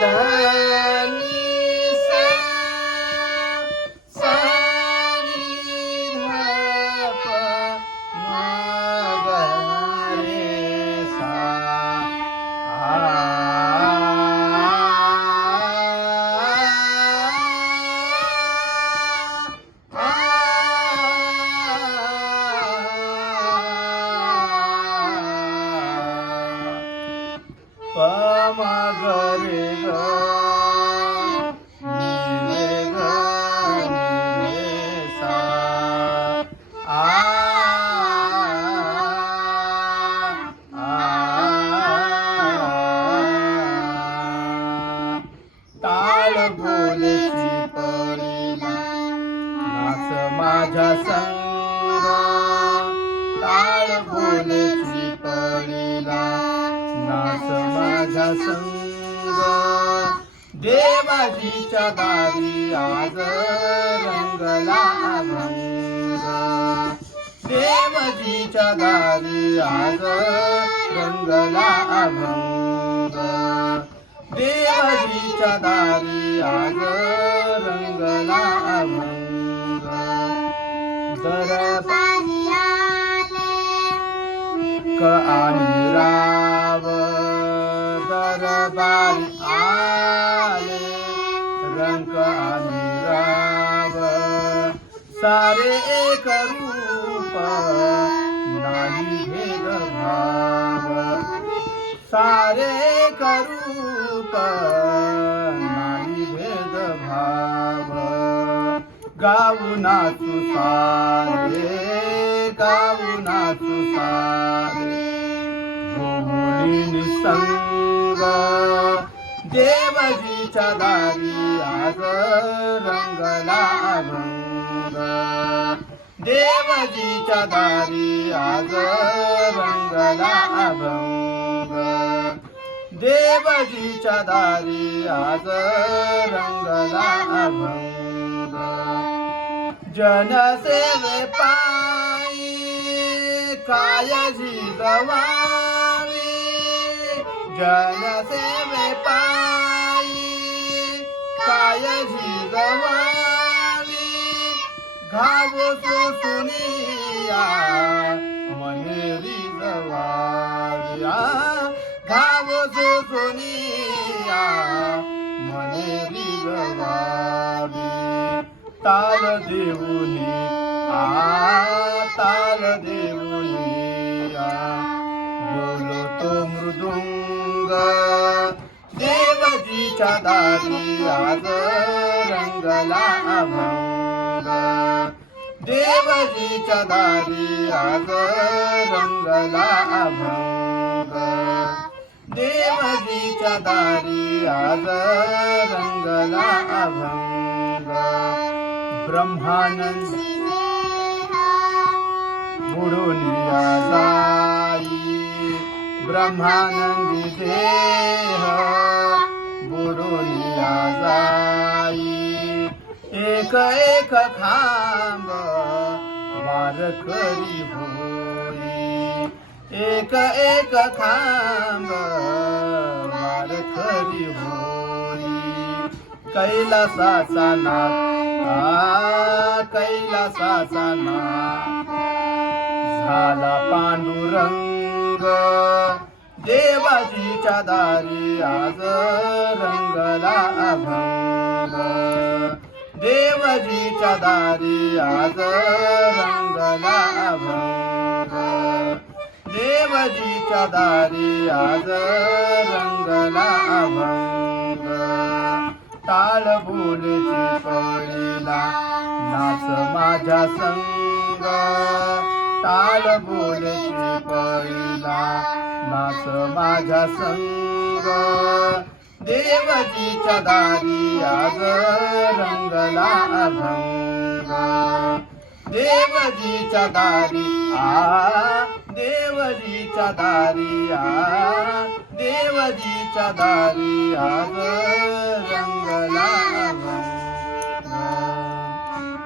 Bye. মাগরে রা संग. देवाजीच्या दारी आज रंगला अभंग. देवजीच्या दारी आज रंगला अभंग. देवजीच्या दारी आज रंगला अभंग. दरा आले रंग आणि राव सारे एक रूप नाही भेद भाव सारे एक रूप नाही भेद भाव गाऊ नाचू सारे गाऊ नाचू सारे संग देवजीच्या दारी आज रंगला अभंग देवजीच्या दारी आज रंगला अभंग देवजीच्या दारी आज रंगला अभंग जनसेवे पायी काळजी गवा. जनसेवे पायी काळजी गवावी घाव सुनिया मनेरी जवाया घाव सुनिया मनेरी जवावी ताल देऊनी आ ताल देऊनी आ बोलतो मृदुंग देवजीच्या दारी आज रंगला अभंग. देवजीच्या दारी आज रंगला अभंग. देवजीच्या दारी आज रंगला अभंग. ब्रह्मानंद बुडून जाई. ब्रह्मानंदी देह बुडून जाई. एक एक खांब वारकरी होई. एक एक खांब वारकरी होई. कैलासाचा ना कैलासाचा ना झाला पांडुरंग देवाजीच्या दारी आज रंगला अभंग. देवजीच्या दारी आज रंगला अभंग. देवजीच्या दारी आज रंगला अभंग. टाळ बोलची पडला नाच माझ्या संग. टाळ बोलची पडीला नाच माझ्या संग. देवजीच्या दारी आग रंगला अभंग. देवजीच्या दारी आ देवजीच्या दारी आ देवजीच्या दारी आग रंगला अभंग.